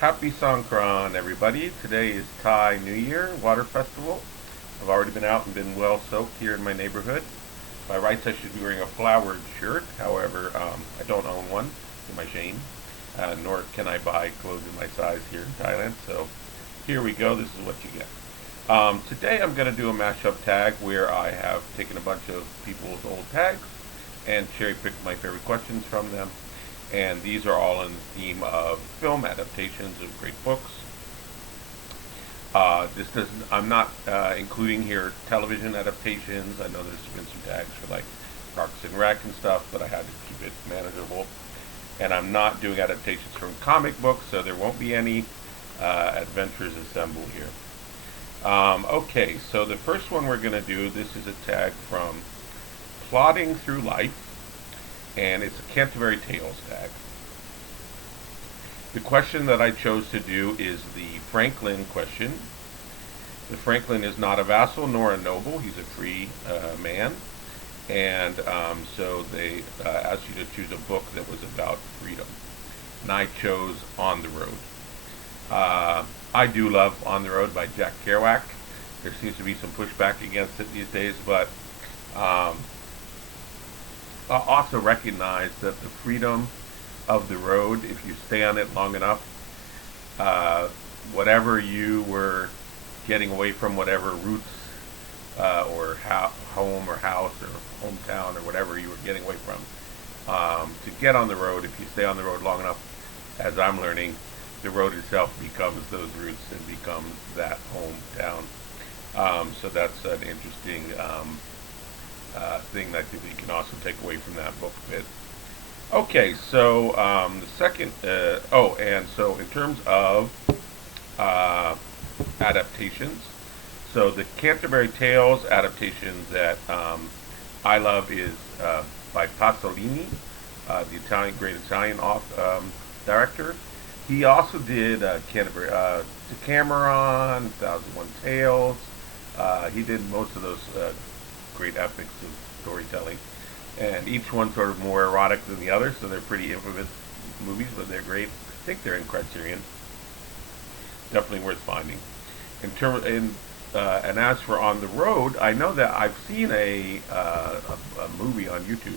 Happy Songkran, everybody. Today is Thai New Year Water Festival. I've already been out and been well soaked here in my neighborhood. By rights, I should be wearing a flowered shirt. However, I don't own one, to my shame. Nor can I buy clothes in my size here in Thailand. So here we go. This is what you get. Today I'm going to do a mashup tag where I have taken a bunch of people's old tags and cherry-picked my favorite questions from them. And these are all in the theme of film adaptations of great books. I'm not including here television adaptations. I know there's been some tags for like Parks and Rec and stuff, but I had to keep it manageable. And I'm not doing adaptations from comic books, so there won't be any adventures assembled here. Okay, so the first one we're going to do, this is a tag from Plodding Through Life, and it's a Canterbury Tales tag. The question that I chose to do is the Franklin question. The Franklin is not a vassal nor a noble. He's a free man. And so they asked you to choose a book that was about freedom. And I chose On the Road. I do love On the Road by Jack Kerouac. There seems to be some pushback against it these days, but I also recognize that the freedom of the road, if you stay on it long enough, whatever you were getting away from, whatever roots or home or house or hometown or whatever you were getting away from, to get on the road, if you stay on the road long enough, as I'm learning, the road itself becomes those roots and becomes that hometown. So that's an interesting thing that I think you can also take away from that book bit. Okay, so the second, and so in terms of adaptations, so the Canterbury Tales adaptation that I love is by Pasolini, the great Italian director. He also did Canterbury, Decameron, 1001 Tales. He did most of those great epics of storytelling, and each one sort of more erotic than the other, so they're pretty infamous movies, but they're great. I think they're in Criterion. Definitely worth finding. And as for On the Road, I know that I've seen a movie on YouTube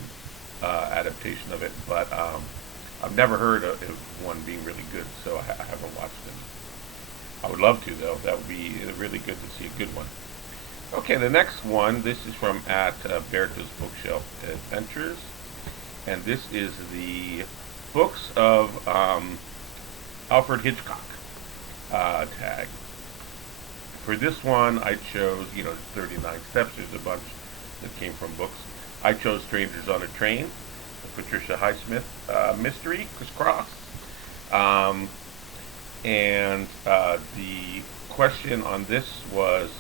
adaptation of it, but I've never heard of one being really good, so I haven't watched it. I would love to, though. That would be really good to see a good one. Okay, the next one, this is from at Berta's Bookshelf Adventures, and this is the books of Alfred Hitchcock tag. For this one, I chose, 39 Steps. There's a bunch that came from books. I chose Strangers on a Train, the Patricia Highsmith mystery, Crisscross. And the question on this was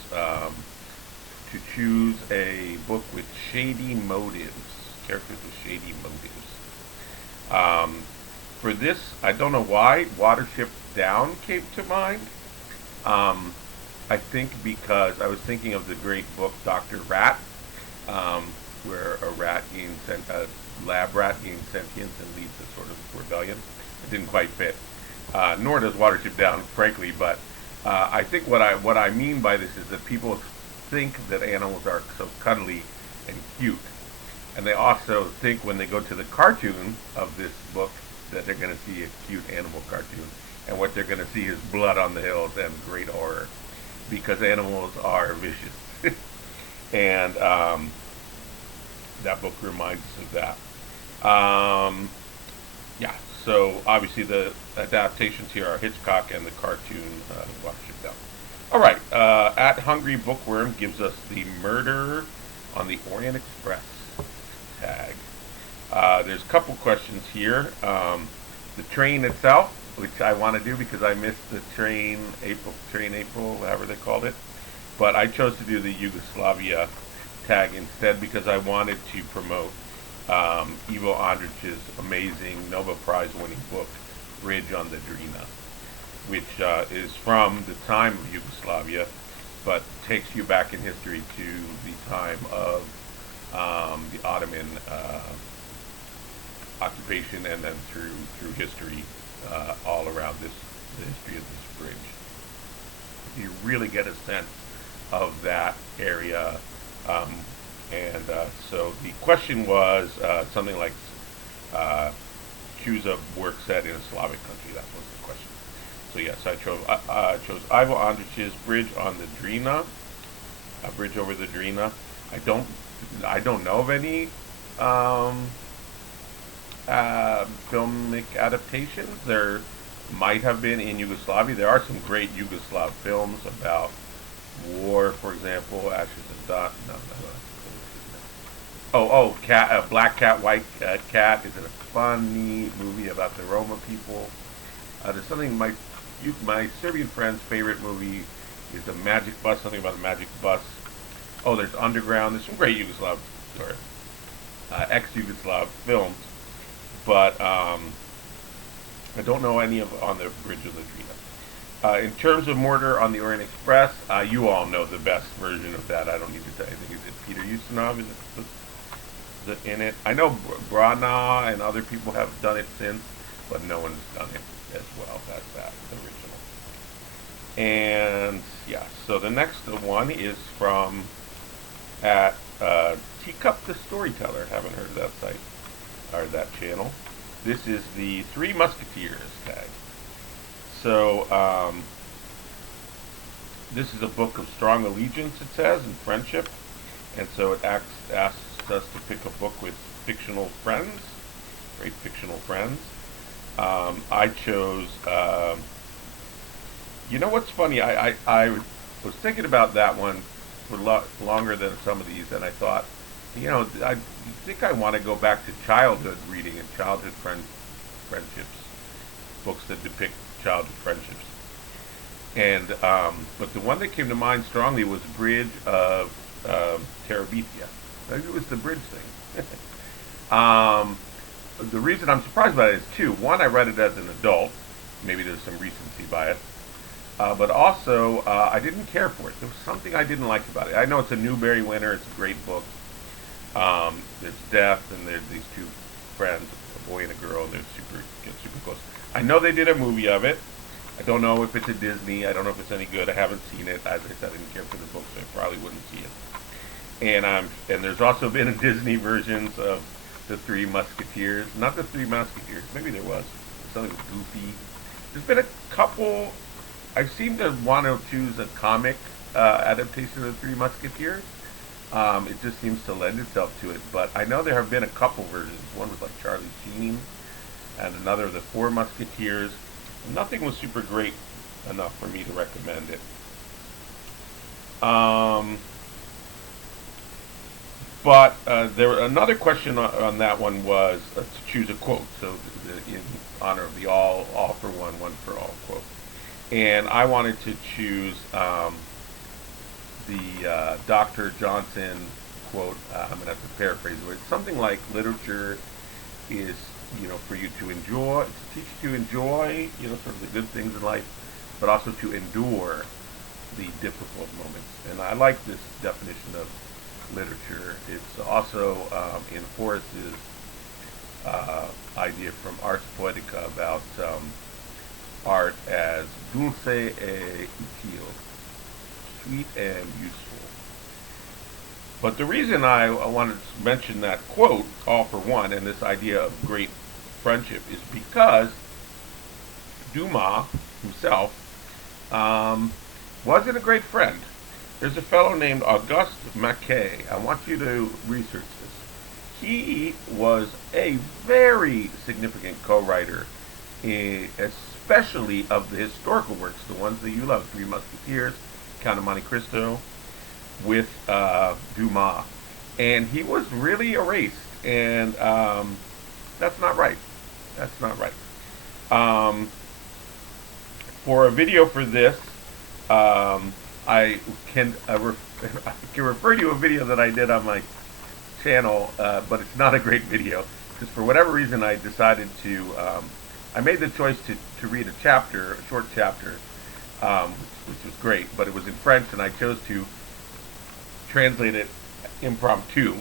to choose a book with shady motives, characters with shady motives. For this, I don't know why, Watership Down came to mind. I think because I was thinking of the great book Dr. Rat, where a lab rat gains sentience and leads to sort of rebellion. It didn't quite fit. Nor does Watership Down, frankly, but I think what I mean by this is that people think that animals are so cuddly and cute, and they also think when they go to the cartoon of this book that they're going to see a cute animal cartoon, and what they're going to see is blood on the hills and great horror, because animals are vicious. And that book reminds us of that. Yeah, so obviously the adaptations here are Hitchcock and the cartoon Watership Down. All right, at Hungry Bookworm gives us the Murder on the Orient Express tag. There's a couple questions here. The train itself, which I want to do because I missed the train April, however they called it. But I chose to do the Yugoslavia tag instead because I wanted to promote Ivo Andric's amazing Nobel Prize winning book, Bridge on the Drina, which is from the time of Yugoslavia, but takes you back in history to the time of the Ottoman occupation, and then through history all around this the history of this bridge. You really get a sense of that area. Um, and so the question was something like, choose a work set in a Slavic country. That was the question. So yes, I chose Ivo Andric's Bridge on the Drina, a bridge over the Drina. I don't know of any filmic adaptations. There might have been in Yugoslavia. There are some great Yugoslav films about war, for example. Ashes and Dust. No. Black Cat, White Cat is a funny movie about the Roma people. There's something my Serbian friend's favorite movie is the Magic Bus. Something about a magic bus. Oh, there's Underground. There's some great Yugoslav or ex-Yugoslav films, but I don't know any of on the Bridge of the Drina. In terms of Mortar on the Orient Express, you all know the best version of that. I don't need to tell you. I think it's Peter Ustinov in it. I know Brana and other people have done it since, but no one's done it as well as that original. And yeah, so the next one is from at Teacup the Storyteller. Haven't heard of that site or that channel. This is the Three Musketeers tag. So this is a book of strong allegiance, it says, and friendship. And so it asks us to pick a book with fictional friends, great fictional friends. I chose, you know what's funny? I was thinking about that one for longer than some of these, and I thought, I think I want to go back to childhood reading and childhood friendships, books that depict childhood friendships. And but the one that came to mind strongly was Bridge of Terabethia. Maybe it was the bridge thing. The reason I'm surprised by it is two. One, I read it as an adult. Maybe there's some recency bias. But also, I didn't care for it. There was something I didn't like about it. I know it's a Newbery winner. It's a great book. There's death, and there's these two friends, a boy and a girl, and they get super close. I know they did a movie of it. I don't know if it's a Disney. I don't know if it's any good. I haven't seen it. As I said, I didn't care for the book, so I probably wouldn't see it. And there's also been a Disney versions of the Three Musketeers. Not the Three Musketeers. Maybe there was. Something was Goofy. There's been a couple. I seem to want to choose a comic adaptation of the Three Musketeers. It just seems to lend itself to it. But I know there have been a couple versions. One was like Charlie Sheen, and another of the Four Musketeers. Nothing was super great enough for me to recommend it. But another question on that one was to choose a quote. So in honor of the all for one for all quote. And I wanted to choose the Dr. Johnson quote. I'm going to have to paraphrase it. It's something like literature is, for you to enjoy, to teach you to enjoy, sort of the good things in life, but also to endure the difficult moments. And I like this definition of literature. It's also in Horace's idea from Ars Poetica about art as dulce e util, sweet and useful. But the reason I wanted to mention that quote, all for one, and this idea of great friendship is because Dumas himself wasn't a great friend. There's a fellow named Auguste Maquet. I want you to research this. He was a very significant co-writer, especially of the historical works, the ones that you love, Three Musketeers, Count of Monte Cristo, with Dumas. And he was really erased, and that's not right. That's not right. For a video for this, I can refer to a video that I did on my channel, but it's not a great video, because for whatever reason I decided to, I made the choice to read a short chapter, which was great, but it was in French, and I chose to translate it impromptu,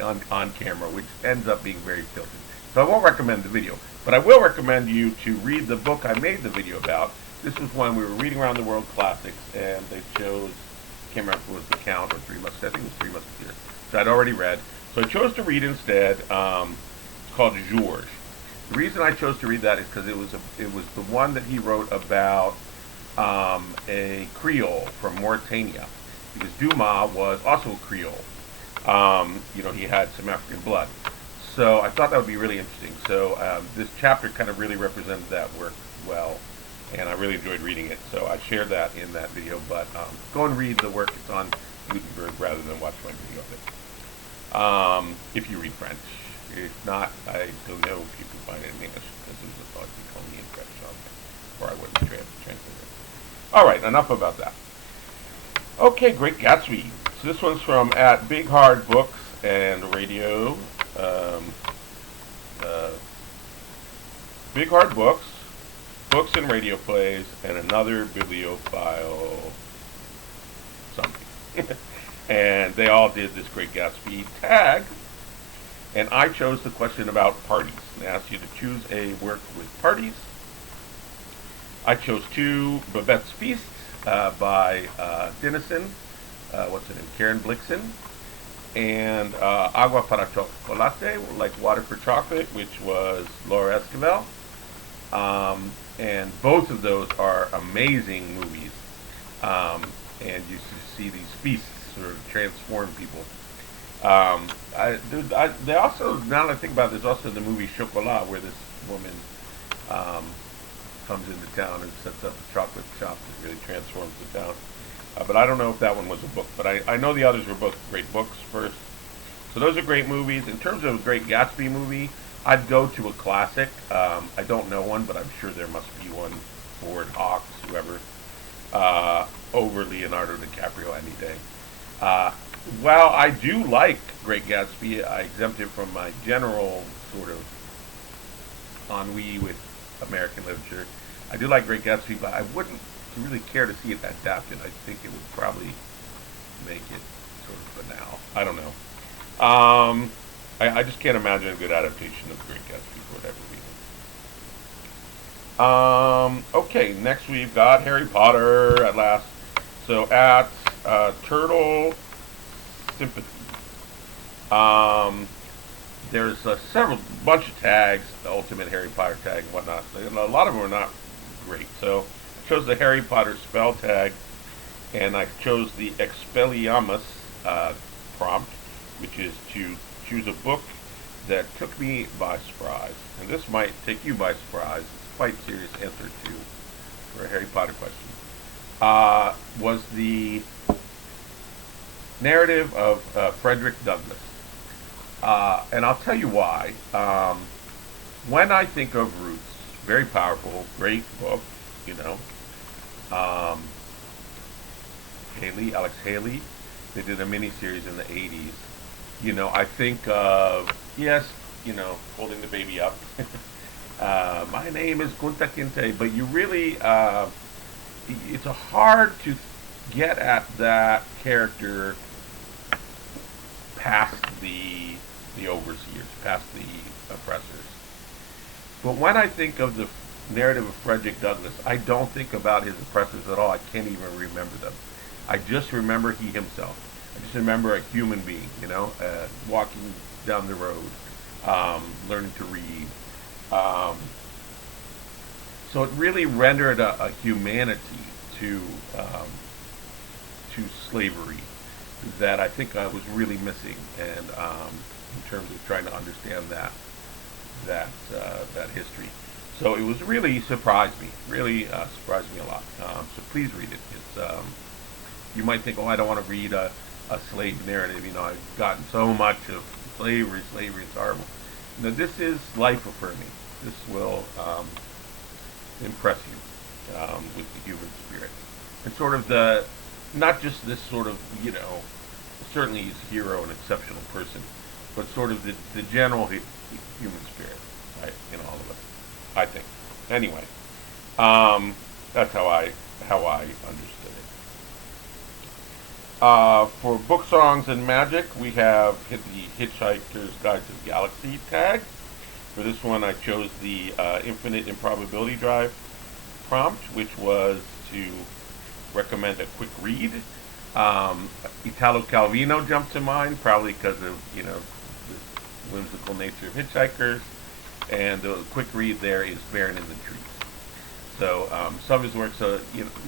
on camera, which ends up being very filtered. So I won't recommend the video, but I will recommend you to read the book I made the video about. This was when we were reading around the world classics, and they chose, I can't remember if it was The Count or Three Musketeers. I think it was Three Musketeers. So I'd already read. So I chose to read instead. It's called Georges. The reason I chose to read that is because it was the one that he wrote about a Creole from Mauritania, because Dumas was also a Creole. He had some African blood. So I thought that would be really interesting. So this chapter kind of really represented that work well, and I really enjoyed reading it. So I shared that in that video, but go and read the work. It's on Gutenberg rather than watch my video of it. If you read French. If not, I don't know if you can find it in English, because it was thought to be only in French, or I wouldn't translate it. All right, enough about that. Okay, Great Gatsby. So this one's from at Big Hard Books and Radio. Big Hard Books, Books and Radio Plays, and another bibliophile something. And they all did this Great Gatsby tag. And I chose the question about parties. And asked you to choose a work with parties. I chose two, Babette's Feast by Dinesen, what's her name, Karen Blixen, and Agua para Chocolate, like Water for Chocolate, which was Laura Esquivel. And both of those are amazing movies. And you see these feasts sort of transform people. They also, now that I think about it, there's also the movie Chocolat, where this woman comes into town and sets up a chocolate shop that really transforms the town. But I don't know if that one was a book, but I know the others were both great books first. So those are great movies. In terms of a Great Gatsby movie, I'd go to a classic. I don't know one, but I'm sure there must be one. Ford, Hawks, whoever. Over Leonardo DiCaprio any day. While I do like Great Gatsby, I exempt it from my general sort of ennui with American literature. I do like Great Gatsby, but I wouldn't really care to see it adapted. I think it would probably make it sort of banal. I don't know. I just can't imagine a good adaptation of Great Gatsby for whatever reason. Okay, next we've got Harry Potter at last. So at Turtle Sympathy. There's several bunch of tags, the Ultimate Harry Potter tag and whatnot. A lot of them are not great. So I chose the Harry Potter spell tag, and I chose the Expelliamus prompt, which is to choose a book that took me by surprise. And this might take you by surprise. It's quite a serious answer for a Harry Potter question. Was the narrative of Frederick Douglass. And I'll tell you why. When I think of Roots, very powerful, great book, Alex Haley, they did a miniseries in the 80s. I think of, holding the baby up. My name is Kunta Kinte, but you really, it's hard to get at that character past the overseers, past the oppressors. But when I think of the narrative of Frederick Douglass, I don't think about his oppressors at all. I can't even remember them. I just remember he himself. I just remember a human being, walking down the road, learning to read. So it really rendered a humanity to slavery that I think I was really missing, and in terms of trying to understand that history. So it was really surprised me a lot. So please read it. It's you might think, I don't want to read a slave narrative. I've gotten so much of slavery is horrible. This is life affirming. This will impress you with the human spirit, and sort of not just this sort of, certainly he's a hero, an exceptional person, but sort of the general human spirit, right, in all of us, I think. Anyway, that's how I understood it. For book songs and magic, we have the Hitchhiker's Guide to the Galaxy tag, For this one, I chose the Infinite Improbability Drive prompt, which was to recommend a quick read. Italo Calvino jumped to mind, probably because of the whimsical nature of Hitchhikers, and the quick read there is Baron in the Trees. So some of his works,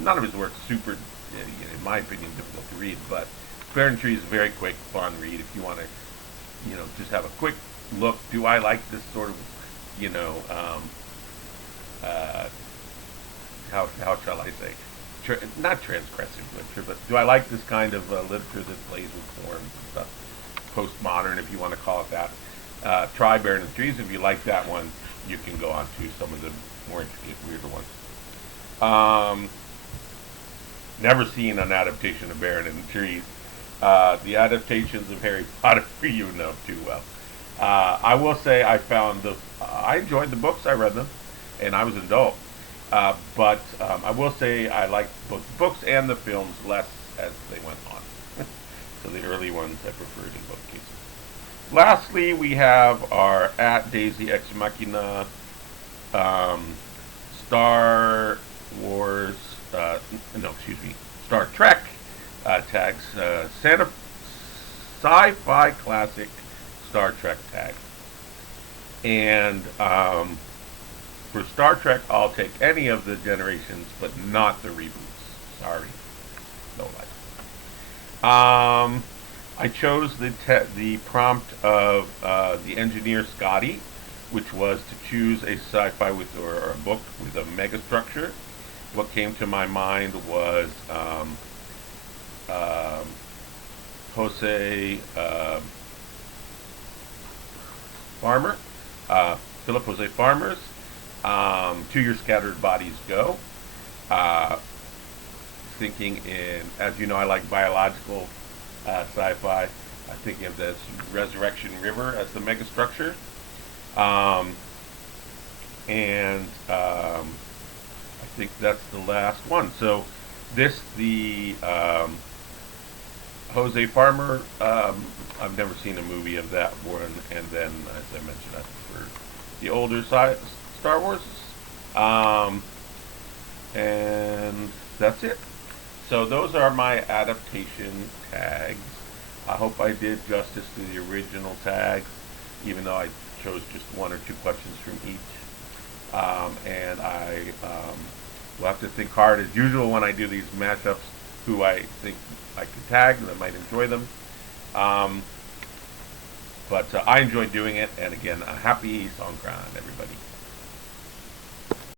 none of his works super, in my opinion, difficult to read, but Baron in the Trees is a very quick, fun read if you want to, just have a quick look. Do I like this sort of, how shall I say? Not transgressive literature, but do I like this kind of literature that plays with forms and stuff? Postmodern, if you want to call it that. Try Baron in the Trees. If you like that one, you can go on to some of the more intricate, weirder ones. Never seen an adaptation of Baron in the Trees. The adaptations of Harry Potter, you know too well. I will say I enjoyed the books. I read them, and I was an adult. But I will say I liked both the books and the films less as they went on. So the early ones I preferred in both cases. Lastly, we have our at Daisy Ex Machina Star Wars, Star Trek tags, SyFy Classic Star Trek tag. And for Star Trek, I'll take any of the generations, but not the reboots. Sorry. No life. I chose the prompt of the engineer Scotty, which was to choose a sci-fi or a book with a megastructure. What came to my mind was Philip Jose Farmer's To Your Scattered Bodies Go. Thinking as you know, I like biological sci-fi. I think of this Resurrection River as the megastructure. I think that's the last one. So the Jose Farmer, I've never seen a movie of that one, and then, as I mentioned, I prefer the older Star Wars. And that's it. So those are my adaptation tags. I hope I did justice to the original tags, even though I chose just one or two questions from each. And I will have to think hard, as usual, when I do these mashups, who I think I could tag and I might enjoy them. But I enjoyed doing it, and again, a happy Songkran, everybody.